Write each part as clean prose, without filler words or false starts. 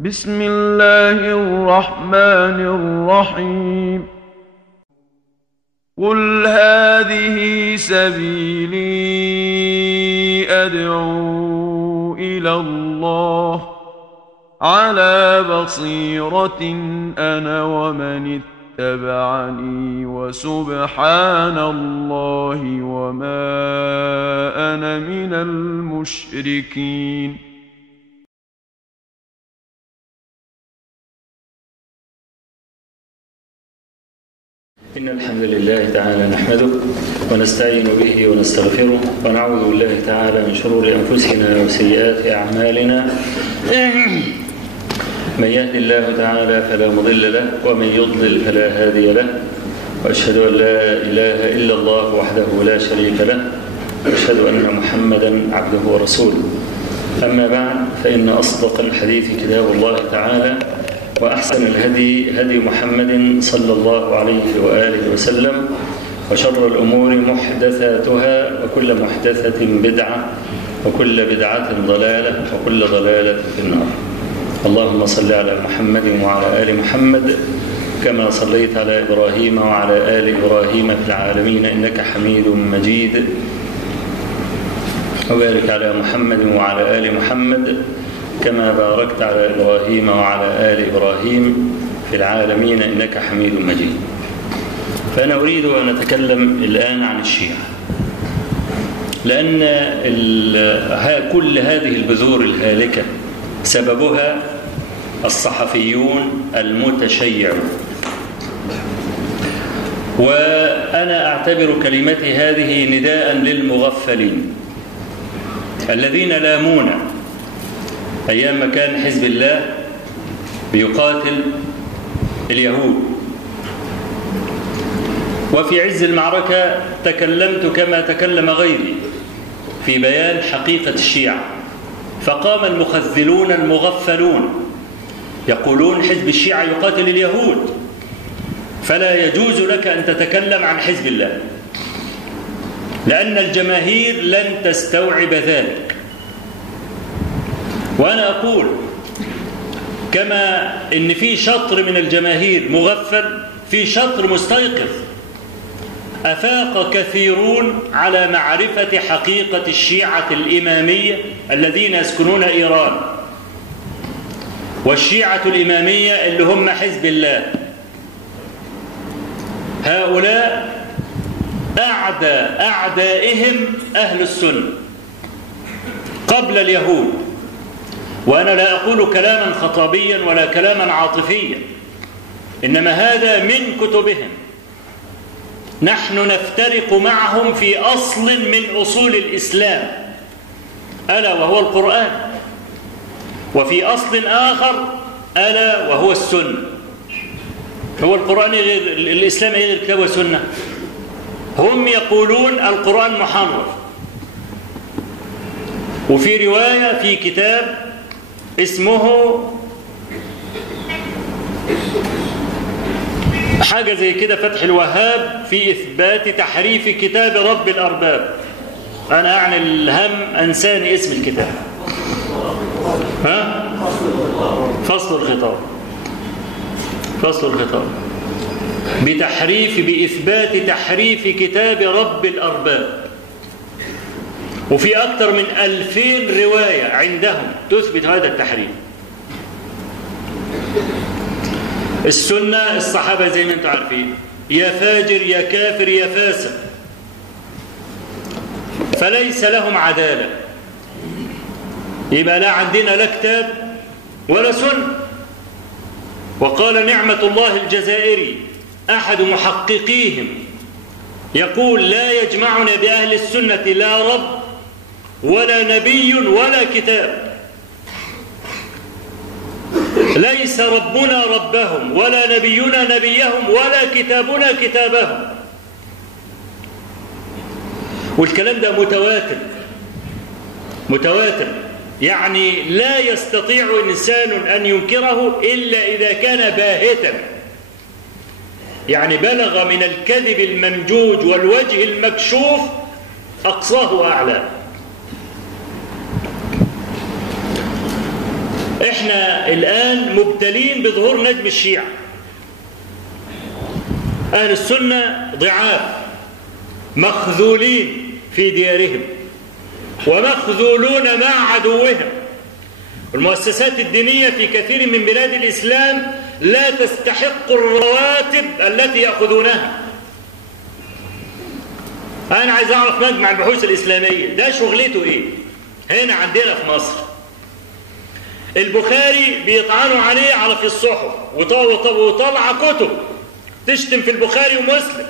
بسم الله الرحمن الرحيم قل هذه سبيلي أدعو إلى الله على بصيرة أنا ومن اتبعني وسبحان الله وما أنا من المشركين. إن الحمد لله تعالى نحمده ونستعين به ونستغفره ونعوذ بالله تعالى من شرور أنفسنا وسيئات أعمالنا. من يهد الله تعالى فلا مضل له ومن يضلل فلا هادي له، وأشهد أن لا إله إلا الله وحده لا شريك له، وأشهد أن محمدا عبده ورسوله. أما بعد، فإن أصدق الحديث كتاب الله تعالى، وأحسن الهدي هدي محمد صلى الله عليه وآله وسلم، وشر الأمور محدثاتها، وكل محدثة بدعة، وكل بدعة ضلالة، وكل ضلالة في النار. اللهم صل على محمد وعلى آل محمد كما صليت على إبراهيم وعلى آل إبراهيم في العالمين إنك حميد مجيد، وبارك على محمد وعلى آل محمد كما باركت على إبراهيم وعلى آل إبراهيم في العالمين إنك حميد مجيد. فأنا أريد أن أتكلم الآن عن الشيعة، لأن كل هذه البذور الهالكة سببها الصحفيون المتشيعون. وأنا أعتبر كلمتي هذه نداء للمغفلين الذين لامونا أيام ما كان حزب الله بيقاتل اليهود، وفي عز المعركة تكلمت كما تكلم غيري في بيان حقيقة الشيعة، فقام المخذلون المغفلون يقولون حزب الشيعة يقاتل اليهود، فلا يجوز لك أن تتكلم عن حزب الله لأن الجماهير لن تستوعب ذلك. وأنا أقول كما إن في شطر من الجماهير مغفل، في شطر مستيقظ. أفاق كثيرون على معرفة حقيقة الشيعة الإمامية الذين يسكنون إيران، والشيعة الإمامية اللي هم حزب الله. هؤلاء أعدائهم أهل السنة قبل اليهود. وأنا لا أقول كلاما خطابيا ولا كلاما عاطفيا، إنما هذا من كتبهم. نحن نفترق معهم في أصل من أصول الإسلام ألا وهو القرآن، وفي أصل آخر ألا وهو السنة. هو القرآن غير الإسلام غير كتاب وسنة. هم يقولون القرآن محرف، وفي رواية في كتاب اسمه حاجة زي كده فتح الوهاب في إثبات تحريف كتاب رب الأرباب. أنا أعني الهم أنساني اسم الكتاب. فصل الخطاب بإثبات تحريف كتاب رب الأرباب. وفي أكثر من 2000 رواية عندهم تثبت هذا التحريف. السنة الصحابة زي ما انتم عارفين، يا فاجر يا كافر يا فاسق، فليس لهم عدالة. يبقى لا عندنا لا كتاب ولا سنة. وقال نعمة الله الجزائري أحد محققيهم يقول لا يجمعنا بأهل السنة لا رب ولا نبي ولا كتاب. ليس ربنا ربهم ولا نبينا نبيهم ولا كتابنا كتابهم. والكلام ده متواتر، يعني لا يستطيع إنسان أن ينكره إلا إذا كان باهتا، يعني بلغ من الكذب الممجوج والوجه المكشوف أقصاه أعلى. احنا الآن مبتلين بظهور نجم الشيعة. أهل السنة ضعاف مخذولين في ديارهم ومخذولون مع عدوهم. المؤسسات الدينية في كثير من بلاد الإسلام لا تستحق الرواتب التي يأخذونها. أنا عايز أعرف مجمع البحوث الإسلامية ده شغلته إيه؟ هنا عندنا في مصر البخاري بيطعنوا عليه على في الصحف وطلع كتب تشتم في البخاري ومسلم،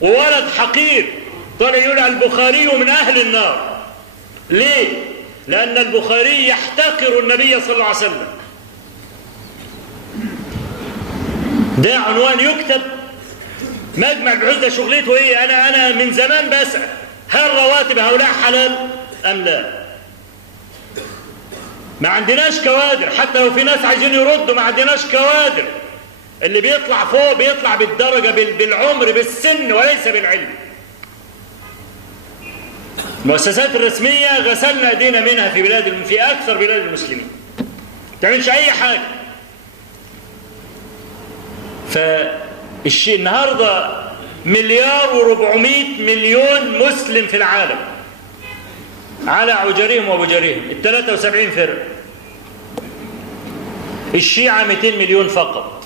وولد حقير طلع يقول البخاري من أهل النار. ليه؟ لأن البخاري يحتقر النبي صلى الله عليه وسلم. ده عنوان يكتب. مجمع البحوث ده شغلته ايه؟ انا من زمان بسأل هل رواتب هؤلاء حلال ام لا؟ ما عندناش كوادر، حتى لو في ناس عايزين يردوا ما عندناش كوادر. اللي بيطلع فوق بيطلع بالدرجة بالعمر بالسن وليس بالعلم. المؤسسات الرسمية غسلنا ايدينا منها في اكثر بلاد المسلمين. ما تعملش اي حاجة. فالشيء النهاردة 1,400,000,000 مسلم في العالم على عجرهم وبجرهم، 73 فرق. الشيعة 200 مليون فقط،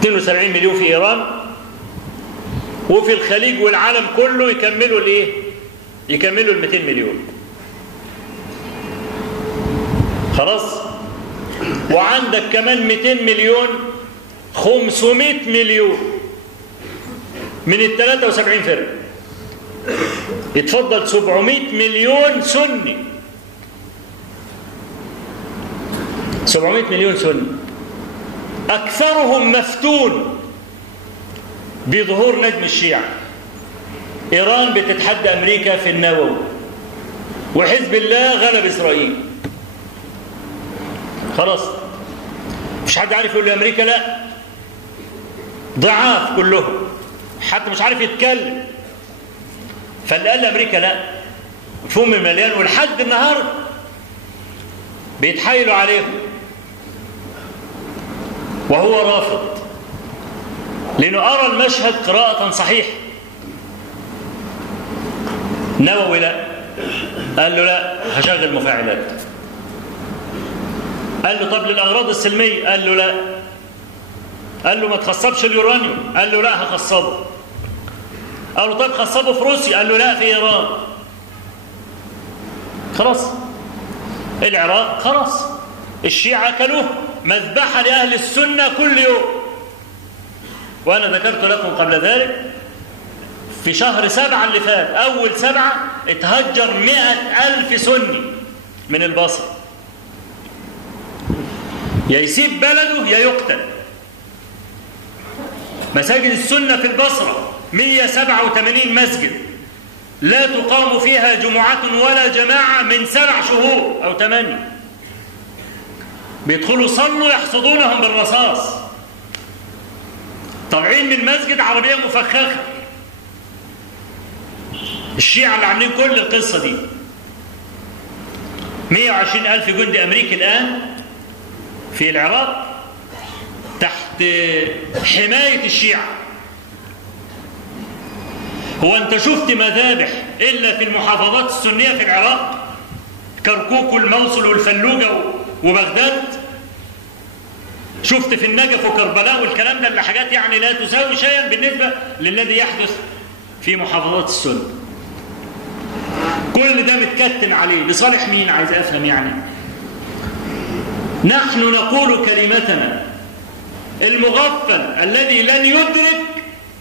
72 مليون في إيران، وفي الخليج والعالم كله يكملوا الايه؟ يكملوا 200 مليون. خلاص؟ وعندك كمان 200 مليون 500 مليون من ال 73 فرق. يتفضل 700 مليون سني. 700 مليون سني أكثرهم مفتون بظهور نجم الشيعة. إيران بتتحدى أمريكا في النووي، وحزب الله غلب إسرائيل. خلاص مش حد عارف يقول لأمريكا لا، ضعاف كلهم، حتى مش عارف يتكلم. فاللي قال لأمريكا لا فم مليان، ولحد النهارده بيتحايلوا عليهم وهو رافض، لأنه أرى المشهد قراءة صحيحة. نووي لا، قال له لا هشغل مفاعلات. قال له طب للأغراض السلمية؟ قال له لا. قال له ما تخصبش اليورانيوم؟ قال له لا هخصبه. قال له طب خصبه في روسيا؟ قال له لا في إيران. خلاص العراق خلاص الشيعة كلوه مذبحة لأهل السنة كل يوم. وأنا ذكرت لكم قبل ذلك في شهر 7 اللي فات، أول 7 اتهجر 100,000 سني من البصرة، يا يسيب بلده يا يقتل. مساجد السنة في البصرة 187 مسجد لا تقام فيها جمعة ولا جماعة من 7 شهور أو 8. بيدخلوا صلوا يحصدونهم بالرصاص، طالعين من مسجد عربية مفخخة. الشيعة اللي عاملين كل القصة دي. 120,000 جندي أمريكي الآن في العراق تحت حماية الشيعة. هو أنت شفت مذابح إلا في المحافظات السنية في العراق؟ كركوك والموصل والفلوجة وبغداد؟ شفت في النجف وكربلاء والكلام ده اللي حاجات يعني لا تساوي شيئا بالنسبة للذي يحدث في محافظات السنة. كل ده متكتن عليه لصالح مين؟ عايز أفهم يعني. نحن نقول كلمتنا، المغفل الذي لن يدرك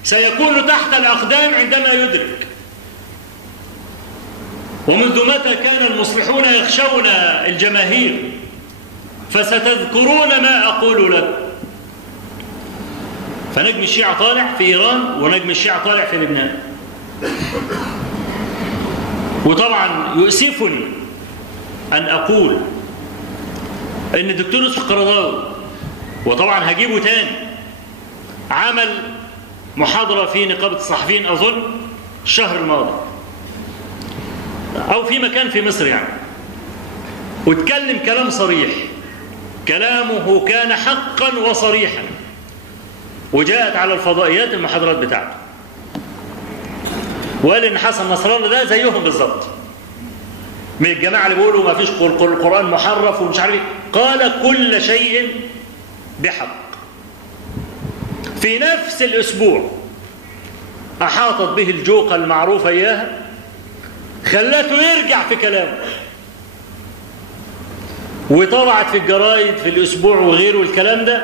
سيكون تحت الأقدام عندما يدرك. ومنذ متى كان المصلحون يخشون الجماهير؟ فستذكرون ما أقول لكم. فنجم الشيعة طالع في إيران، ونجم الشيعة طالع في لبنان. وطبعا يؤسفني أن أقول إن الدكتور يوسف القرضاوي، وطبعا هجيبه تاني، عمل محاضرة في نقابة الصحفيين أظن الشهر الماضي أو في مكان في مصر يعني، واتكلم كلام صريح، كلامه كان حقا وصريحا، وجاءت على الفضائيات المحاضرات بتاعته، وقال ان حسن نصر الله ده زيهم بالظبط، من الجماعه اللي بيقولوا ما فيش القرآن محرف ومش عارف ايه. قال كل شيء بحق. في نفس الاسبوع احاطت به الجوقه المعروفه اياها، خلته يرجع في كلامه، وطلعت في الجرايد في الاسبوع وغيره الكلام ده،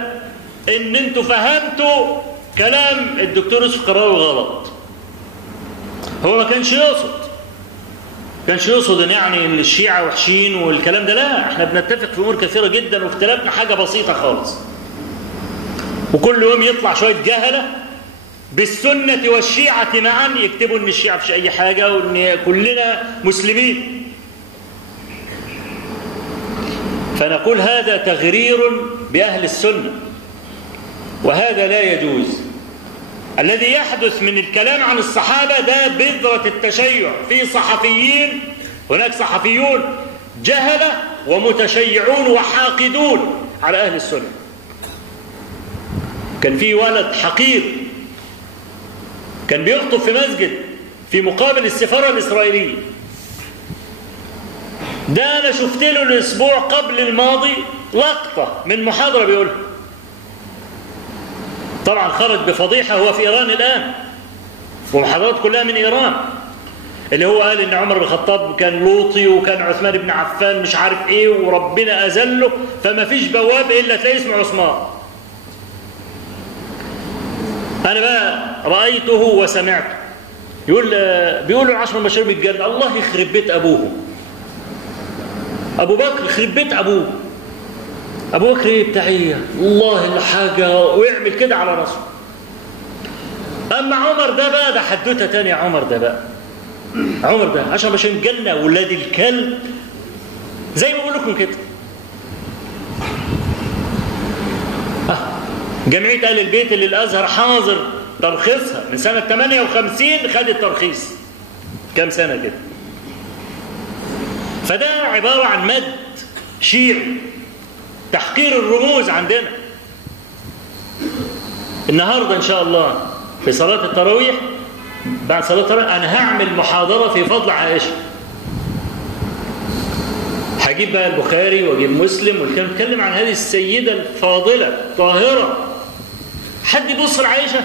ان انتوا فهمتوا كلام الدكتور يوسف قراوي غلط. هو ما كانش يقصد ان يعني ان الشيعة وحشين والكلام ده، لا، احنا بنتفق في امور كثيرة جدا، واختلافنا حاجة بسيطة خالص. وكل يوم يطلع شوية جهلة بالسنة والشيعة معا يكتبوا ان الشيعة مفيش اي حاجة وان كلنا مسلمين. فنقول هذا تغرير بأهل السنة، وهذا لا يجوز. الذي يحدث من الكلام عن الصحابة ده بذرة التشيع. في صحفيين، هناك صحفيون جهلة ومتشيعون وحاقدون على أهل السنة. كان في ولد حقير كان بيخطب في مسجد في مقابل السفارة الإسرائيلية، ده أنا شفت له الأسبوع قبل الماضي لقطة من محاضرة بيقولها. طبعا خرج بفضيحة، هو في إيران الآن ومحاضرات كلها من إيران، اللي هو قال إن عمر بن الخطاب كان لوطي وكان عثمان بن عفان مش عارف إيه وربنا أذله، فما فيش بواب إلا تلاقي اسمه عثمان. أنا بقى رأيته وسمعته بيقولوا العشر المبشرين بالجنة، الله يخرب بيت أبوه أبو بكر، يخرب بيت أبوه. أبو بكر إيه بتاعية الله اللي حاجة، ويعمل كده على راسه. أما عمر ده حدوته تانية. عمر ده عشان مش الجنة ولاد الكلب زي ما بقول لكم كده. جمعية أهل البيت اللي الأزهر حاضر ترخيصها من سنة 58 خد الترخيص كام سنة كده. فده عبارة عن مد شيعي، تحقير الرموز عندنا. النهاردة إن شاء الله في صلاة التراويح، بعد صلاة التراويح أنا هعمل محاضرة في فضل عائشة. هجيب بقى البخاري وأجيب مسلم ونتكلم عن هذه السيدة الفاضلة الطاهرة. حد يبص لعائشة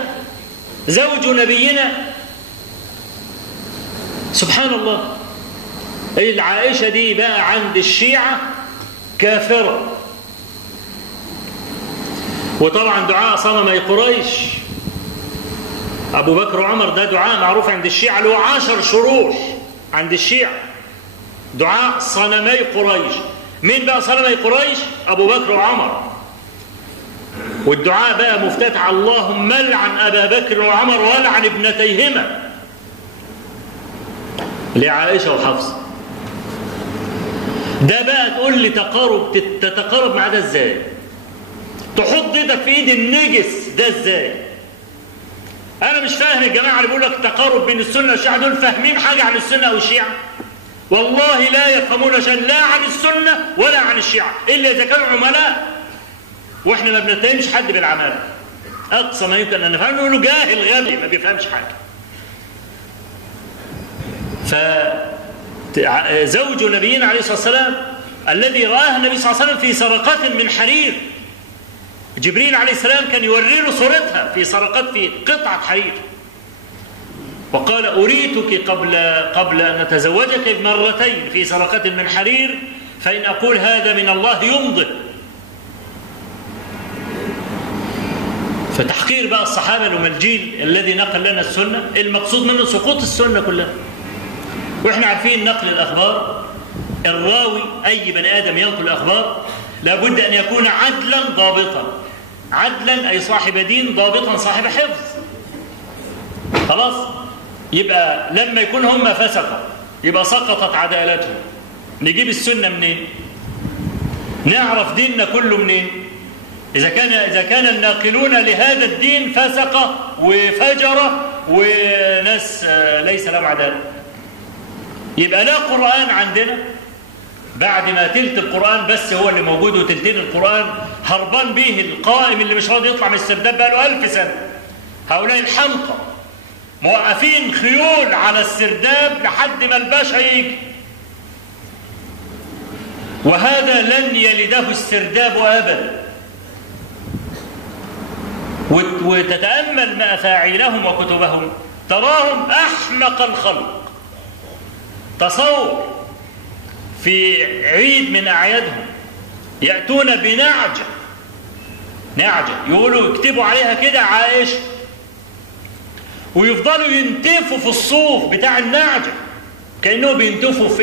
زوج نبينا؟ سبحان الله. العائشة دي بقى عند الشيعة كافرة. وطبعا دعاء صنمي قريش أبو بكر وعمر ده دعاء معروف عند الشيعة، له 10 شروح عند الشيعة، دعاء صنمي قريش. مين بقى صنمي قريش؟ أبو بكر وعمر. والدعاء بقى مفتتح اللهم لعن أبا بكر وعمر ولعن ابنتيهما لعائشة وحفصة. ده بقى تقول لي تتقارب مع ده ازاي؟ تحط ايدك في ايد النجس ده ازاي؟ انا مش فاهم الجماعه اللي بيقول لك تقارب بين السنه والشيعه، دول فاهمين حاجه عن السنه او الشيعه؟ والله لا يفهمون شيئا لا عن السنه ولا عن الشيعه الا اذا كانوا عملاء، واحنا ما بنتهمش حد بالعماله. اقصى ما يمكن ان نفهم نقول له جاهل غبي ما بيفهمش حاجه. فزوج نبينا عليه الصلاه والسلام الذي رآه النبي صلى الله عليه وسلم في سرقات من حرير، جبريل عليه السلام كان يوري له صورتها في سرقات في قطعة حرير، وقال أريتك قبل أن أتزوجك مرتين في سرقات من حرير، فإن أقول هذا من الله يمضي. فتحقير بقى الصحابة لهم الجيل الذي نقل لنا السنة، المقصود منه سقوط السنة كلها. وإحنا عارفين نقل الأخبار، الراوي أي بني آدم ينقل الأخبار لابد أن يكون عدلا ضابطا. عدلا أي صاحب دين، ضابطا صاحب حفظ. خلاص؟ يبقى لما يكون هم فسقوا يبقى سقطت عدالتهم. نجيب السنة منين؟ نعرف ديننا كله منين؟ إذا كان الناقلون لهذا الدين فسقة وفجرة وناس ليس لهم عدالة، يبقى لا قرآن عندنا بعد ما تلت القرآن بس هو اللي موجود وتلتين القرآن هربان به القائم اللي مش راضي يطلع من السرداب بقاله 1000 سنة. هؤلاء الحمقى موقفين خيول على السرداب لحد ما الباشا يجي، وهذا لن يلده السرداب أبدا. وتتأمل مفاعيلهم وكتبهم تراهم أحمق الخلق. تصور في عيد من أعيادهم يأتون بنعجة، يقولوا يكتبوا عليها كده عائشة، ويفضلوا ينتفوا في الصوف بتاع النعجة كأنهم بينتفوا في